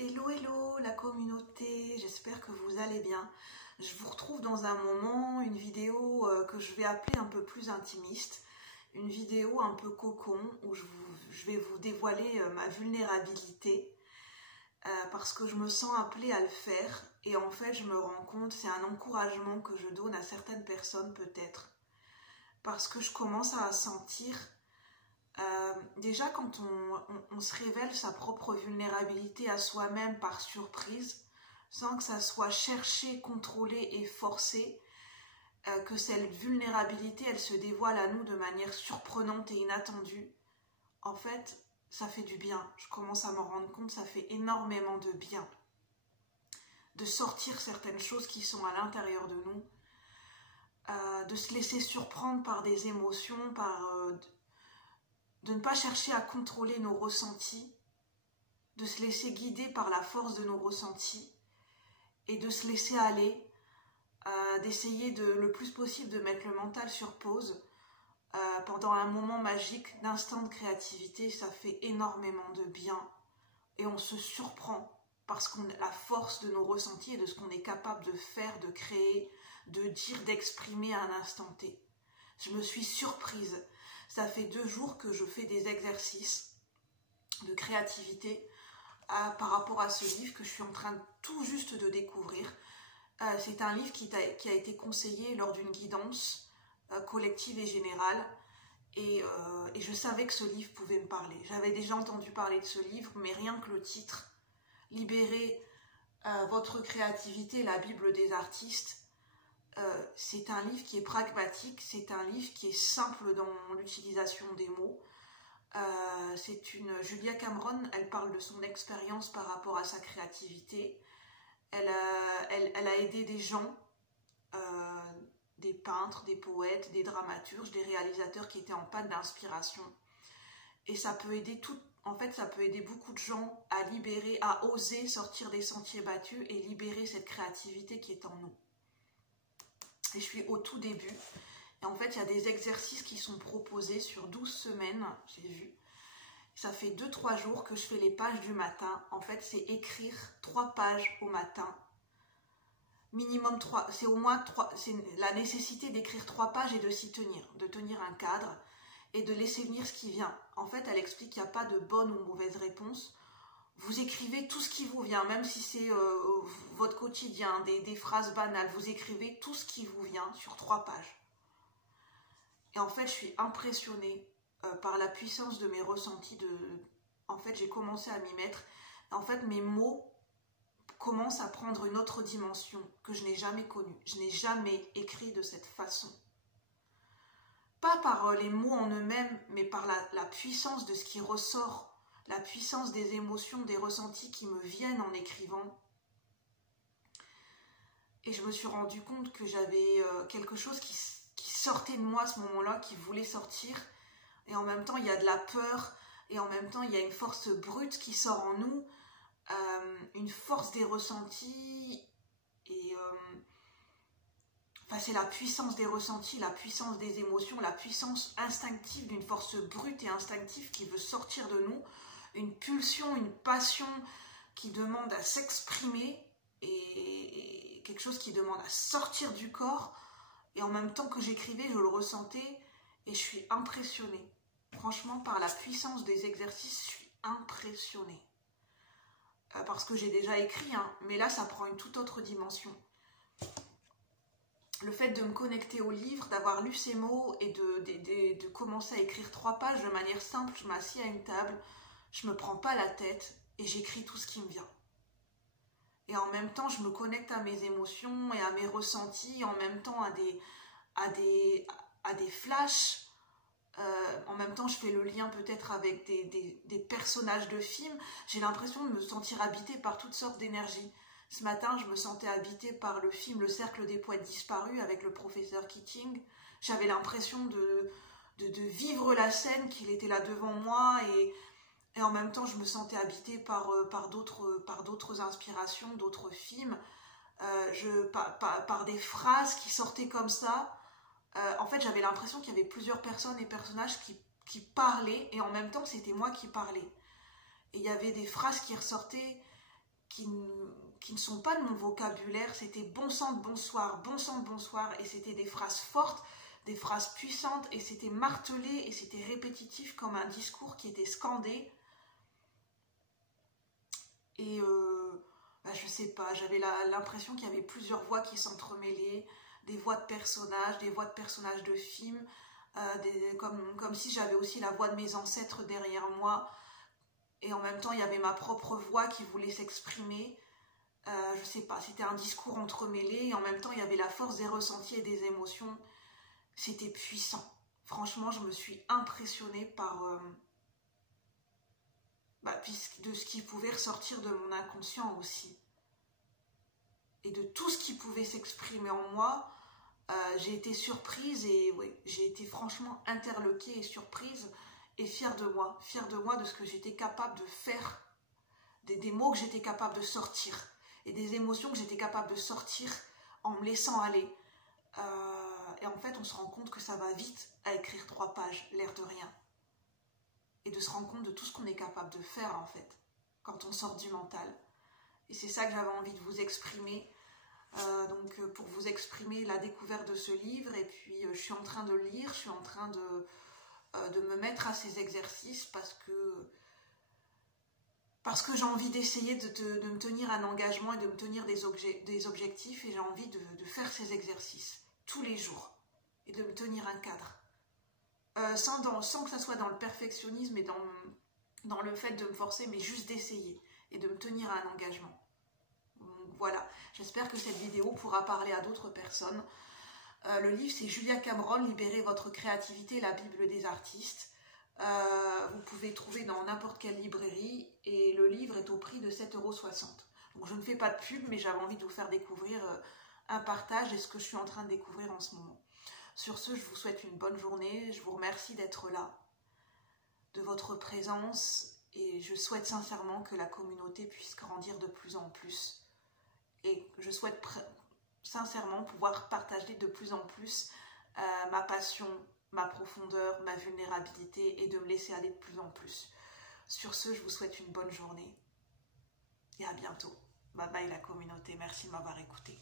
Hello, hello la communauté, j'espère que vous allez bien. Je vous retrouve dans un moment, une vidéo que je vais appeler un peu plus intimiste, une vidéo un peu cocon où je vais vous dévoiler ma vulnérabilité parce que je me sens appelée à le faire et en fait je me rends compte, c'est un encouragement que je donne à certaines personnes peut-être parce que je commence à sentir déjà quand on se révèle sa propre vulnérabilité à soi-même par surprise, sans que ça soit cherché, contrôlé et forcé, que cette vulnérabilité, elle se dévoile à nous de manière surprenante et inattendue, en fait, ça fait du bien. Je commence à m'en rendre compte, ça fait énormément de bien. De sortir certaines choses qui sont à l'intérieur de nous, de se laisser surprendre par des émotions, de ne pas chercher à contrôler nos ressentis, de se laisser guider par la force de nos ressentis et de se laisser aller, d'essayer le plus possible de mettre le mental sur pause pendant un moment magique d'instant de créativité. Ça fait énormément de bien et on se surprend parce qu'on a la force de nos ressentis et de ce qu'on est capable de faire, de créer, de dire, d'exprimer à un instant T. Je me suis surprise. Ça fait 2 jours que je fais des exercices de créativité par rapport à ce livre que je suis en train tout juste de découvrir. C'est un livre qui a été conseillé lors d'une guidance collective et générale et je savais que ce livre pouvait me parler. J'avais déjà entendu parler de ce livre, mais rien que le titre, Libérer votre créativité, la Bible des artistes, c'est un livre qui est pragmatique, c'est un livre qui est simple dans l'utilisation des mots. Julia Cameron, elle parle de son expérience par rapport à sa créativité. Elle a aidé des gens, des peintres, des poètes, des dramaturges, des réalisateurs qui étaient en panne d'inspiration. Et ça peut aider ça peut aider beaucoup de gens à libérer, à oser sortir des sentiers battus et libérer cette créativité qui est en nous. Et je suis au tout début. Et en fait, il y a des exercices qui sont proposés sur 12 semaines, j'ai vu. Ça fait 2-3 jours que je fais les pages du matin. En fait, c'est écrire 3 pages au matin. Minimum 3, c'est au moins 3, c'est la nécessité d'écrire 3 pages et de s'y tenir, de tenir un cadre et de laisser venir ce qui vient. En fait, elle explique qu'il n'y a pas de bonne ou mauvaise réponse. Vous écrivez tout ce qui vous vient, même si c'est votre quotidien, des phrases banales, vous écrivez tout ce qui vous vient sur 3 pages. Et en fait, je suis impressionnée par la puissance de mes ressentis. En fait, j'ai commencé à m'y mettre. En fait, mes mots commencent à prendre une autre dimension que je n'ai jamais connue. Je n'ai jamais écrit de cette façon. Pas par les mots en eux-mêmes, mais par la puissance de ce qui ressort, la puissance des émotions, des ressentis qui me viennent en écrivant. Et je me suis rendu compte que j'avais quelque chose qui sortait de moi à ce moment-là, qui voulait sortir. Et en même temps, il y a de la peur. Et en même temps, il y a une force brute qui sort en nous. Une force des ressentis. Et c'est la puissance des ressentis, la puissance des émotions, la puissance instinctive d'une force brute et instinctive qui veut sortir de nous. Une pulsion, une passion qui demande à s'exprimer et quelque chose qui demande à sortir du corps. Et en même temps que j'écrivais, je le ressentais et je suis impressionnée. Franchement, par la puissance des exercices, je suis impressionnée. Parce que j'ai déjà écrit, hein, mais là, ça prend une toute autre dimension. Le fait de me connecter au livre, d'avoir lu ces mots et de commencer à écrire 3 pages de manière simple, je m'assieds à une table, je ne me prends pas la tête et j'écris tout ce qui me vient. Et en même temps, je me connecte à mes émotions et à mes ressentis, en même temps à des flashs. En même temps, je fais le lien peut-être avec des personnages de films. J'ai l'impression de me sentir habitée par toutes sortes d'énergies. Ce matin, je me sentais habitée par le film Le Cercle des Poètes Disparus avec le professeur Keating. J'avais l'impression de vivre la scène, qu'il était là devant moi et en même temps, je me sentais habitée par d'autres inspirations, d'autres films, par des phrases qui sortaient comme ça. En fait, j'avais l'impression qu'il y avait plusieurs personnes et personnages qui parlaient et en même temps, c'était moi qui parlais. Et il y avait des phrases qui ressortaient qui ne sont pas de mon vocabulaire. C'était bon sang de bonsoir, et c'était des phrases fortes, des phrases puissantes, et c'était martelé, et c'était répétitif comme un discours qui était scandé. Et je sais pas, j'avais l'impression qu'il y avait plusieurs voix qui s'entremêlaient, des voix de personnages, des voix de personnages de films, comme si j'avais aussi la voix de mes ancêtres derrière moi, et en même temps il y avait ma propre voix qui voulait s'exprimer. Je sais pas, c'était un discours entremêlé, et en même temps il y avait la force des ressentis et des émotions. C'était puissant. Franchement, je me suis impressionnée par de ce qui pouvait ressortir de mon inconscient aussi. Et de tout ce qui pouvait s'exprimer en moi. J'ai été surprise et oui, j'ai été franchement interloquée et surprise et fière de moi de ce que j'étais capable de faire, des mots que j'étais capable de sortir et des émotions que j'étais capable de sortir en me laissant aller. Et en fait, on se rend compte que ça va vite à écrire 3 pages, l'air de rien. Et de se rendre compte de tout ce qu'on est capable de faire, en fait, quand on sort du mental. Et c'est ça que j'avais envie de vous exprimer. Donc, pour vous exprimer la découverte de ce livre. Et puis, je suis en train de lire, je suis en train de me mettre à ces exercices parce que j'ai envie d'essayer de me tenir un engagement et de me tenir des objectifs. Et j'ai envie de faire ces exercices tous les jours et de me tenir un cadre. Sans que ça soit dans le perfectionnisme et dans le fait de me forcer, mais juste d'essayer et de me tenir à un engagement. Donc, voilà, j'espère que cette vidéo pourra parler à d'autres personnes. Le livre, c'est Julia Cameron, Libérez votre créativité, la Bible des artistes. Vous pouvez trouver dans n'importe quelle librairie et le livre est au prix de 7,60 €. Donc je ne fais pas de pub, mais j'avais envie de vous faire découvrir un partage et ce que je suis en train de découvrir en ce moment. Sur ce, je vous souhaite une bonne journée. Je vous remercie d'être là, de votre présence, et je souhaite sincèrement que la communauté puisse grandir de plus en plus. Et je souhaite sincèrement pouvoir partager de plus en plus ma passion, ma profondeur, ma vulnérabilité, et de me laisser aller de plus en plus. Sur ce, je vous souhaite une bonne journée et à bientôt. Bye bye la communauté, merci de m'avoir écouté.